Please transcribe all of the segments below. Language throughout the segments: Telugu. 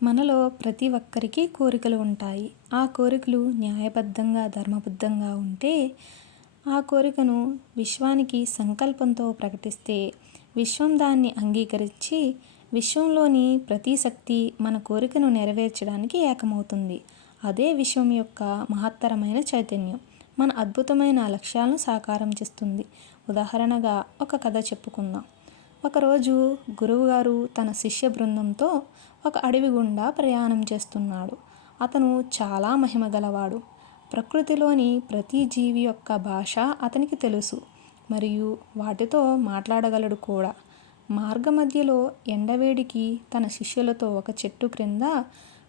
మనలో ప్రతి ఒక్కరికి కోరికలు ఉంటాయి. ఆ కోరికలు న్యాయబద్ధంగా, ధర్మబద్ధంగా ఉంటే ఆ కోరికను విశ్వానికి సంకల్పంతో ప్రకటిస్తే విశ్వం దాన్ని అంగీకరించి విశ్వంలోని ప్రతి శక్తి మన కోరికను నెరవేర్చడానికి ఏకమవుతుంది. అదే విశ్వం యొక్క మహత్తరమైన చైతన్యం మన అద్భుతమైన లక్ష్యాలను సాకారం చేస్తుంది. ఉదాహరణగా ఒక కథ చెప్పుకుందాం. ఒకరోజు గురువుగారు తన శిష్య బృందంతో ఒక అడవి గుండా ప్రయాణం చేస్తున్నాడు. అతను చాలా మహిమ గలవాడు. ప్రకృతిలోని ప్రతి జీవి యొక్క భాష అతనికి తెలుసు మరియు వాటితో మాట్లాడగలడు కూడా. మార్గమధ్యలో ఎండవేడికి తన శిష్యులతో ఒక చెట్టు క్రింద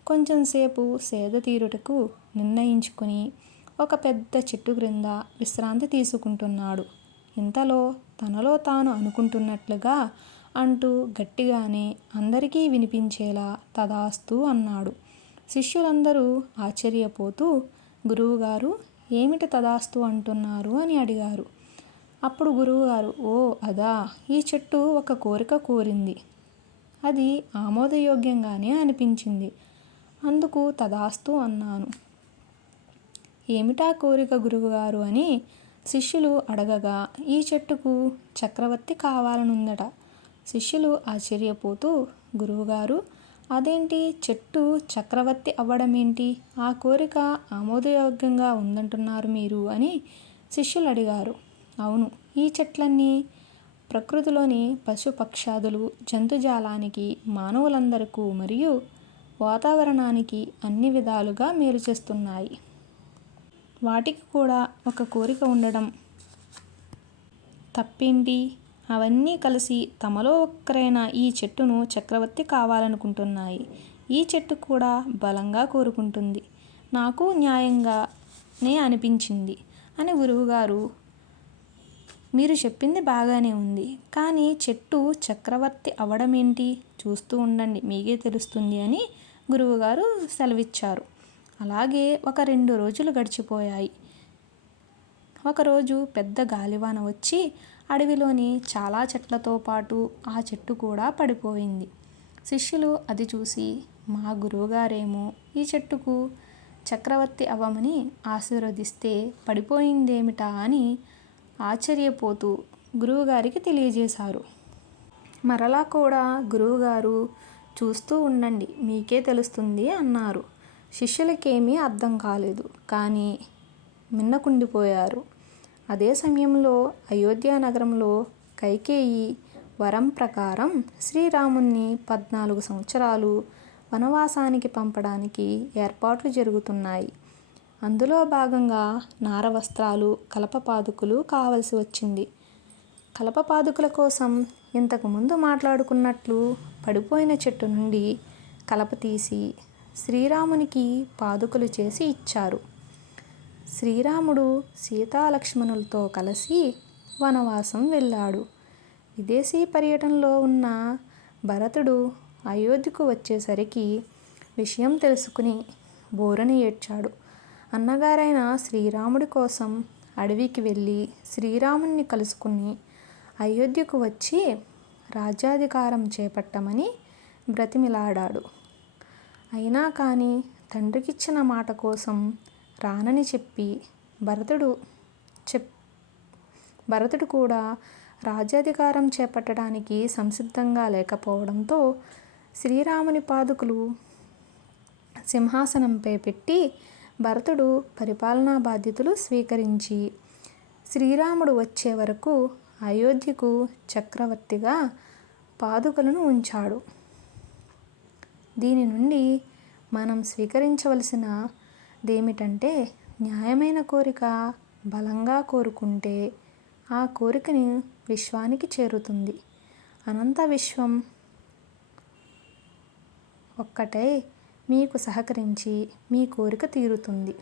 కొంచెంసేపు సేద తీరుటకు నిర్ణయించుకుని ఒక పెద్ద చెట్టు క్రింద విశ్రాంతి తీసుకుంటున్నాడు. ఇంతలో తనలో తాను అనుకుంటున్నట్లుగా అంటూ గట్టిగానే అందరికీ వినిపించేలా తదాస్తు అన్నాడు. శిష్యులందరూ ఆశ్చర్యపోతూ, గురువుగారు ఏమిటి తదాస్తు అంటున్నారు అని అడిగారు. అప్పుడు గురువుగారు, ఓ అదా, ఈ చెట్టు ఒక కోరిక కోరింది. అది ఆమోదయోగ్యంగానే అనిపించింది. అందుకు తదాస్తు అన్నాను. ఏమిటా కోరిక గురువుగారు అని శిష్యులు అడగగా, ఈ చెట్టుకు చక్రవర్తి కావాలనుందట. శిష్యులు ఆశ్చర్యపోతూ, గురువుగారు అదేంటి, చెట్టు చక్రవర్తి అవ్వడమేంటి, ఆ కోరిక ఆమోదయోగ్యంగా ఉందంటున్నారు మీరు అని శిష్యులు అడిగారు. అవును, ఈ చెట్లన్నీ ప్రకృతిలోని పశుపక్షాదులు జంతుజాలానికి, మానవులందరకు మరియు వాతావరణానికి అన్ని విధాలుగా మేలు చేస్తున్నాయి. వాటికి కూడా ఒక కోరిక ఉండడం తప్పేంటి? అవన్నీ కలిసి తమలో ఒక్కరైన ఈ చెట్టును చక్రవర్తి కావాలనుకుంటున్నాయి. ఈ చెట్టు కూడా బలంగా కోరుకుంటుంది. నాకు న్యాయంగానే అనిపించింది అని గురువుగారు, మీరు చెప్పింది బాగానే ఉంది, కానీ చెట్టు చక్రవర్తి అవడమేంటి, చూస్తూ ఉండండి మీకే తెలుస్తుంది అని గురువుగారు సెలవిచ్చారు. అలాగే 2 రోజులు గడిచిపోయాయి. ఒకరోజు పెద్ద గాలివాన వచ్చి అడవిలోని చాలా చెట్లతో పాటు ఆ చెట్టు కూడా పడిపోయింది. శిష్యులు అది చూసి, మా గురువుగారేమో ఈ చెట్టుకు చక్రవర్తి అవ్వమని ఆశీర్వదిస్తే పడిపోయిందేమిటా అని ఆశ్చర్యపోతూ గురువుగారికి తెలియజేశారు. మరలా కూడా గురువుగారు, చూస్తూ ఉండండి మీకే తెలుస్తుంది అన్నారు. శిష్యులకేమీ అర్థం కాలేదు, కానీ మిన్నకుండిపోయారు. అదే సమయంలో అయోధ్య నగరంలో కైకేయి వరం ప్రకారం శ్రీరాముణ్ణి 14 సంవత్సరాలు వనవాసానికి పంపడానికి ఏర్పాట్లు జరుగుతున్నాయి. అందులో భాగంగా నారవస్త్రాలు, కలపపాదుకులు కావలసి వచ్చింది. కలపపాదుకుల కోసం ఇంతకుముందు మాట్లాడుకున్నట్లు పడిపోయిన చెట్టు నుండి కలప తీసి శ్రీరామునికి పాదుకలు చేసి ఇచ్చారు. శ్రీరాముడు సీతాలక్ష్మణులతో కలిసి వనవాసం వెళ్ళాడు. విదేశీ పర్యటనలో ఉన్న భరతుడు అయోధ్యకు వచ్చేసరికి విషయం తెలుసుకుని బోరున ఏడ్చాడు. అన్నగారైన శ్రీరాముడి కోసం అడవికి వెళ్ళి శ్రీరాముణ్ణి కలుసుకుని అయోధ్యకు వచ్చి రాజ్యాధికారం చేపట్టమని బ్రతిమిలాడాడు. అయినా కానీ తండ్రికిచ్చిన మాట కోసం రానని చెప్పి భరతుడు కూడా రాజ్యాధికారం చేపట్టడానికి సంసిద్ధంగా లేకపోవడంతో శ్రీరాముని పాదుకులు సింహాసనంపై పెట్టి భరతుడు పరిపాలనా బాధ్యతలు స్వీకరించి శ్రీరాముడు వచ్చే వరకు అయోధ్యకు చక్రవర్తిగా పాదుకలను ఉంచాడు. దీని నుండి మనం స్వీకరించవలసినదేమిటంటే, న్యాయమైన కోరిక బలంగా కోరుకుంటే ఆ కోరికని విశ్వానికి చేరుతుంది. అనంత విశ్వం ఒక్కటై మీకు సహకరించి మీ కోరిక తీరుతుంది.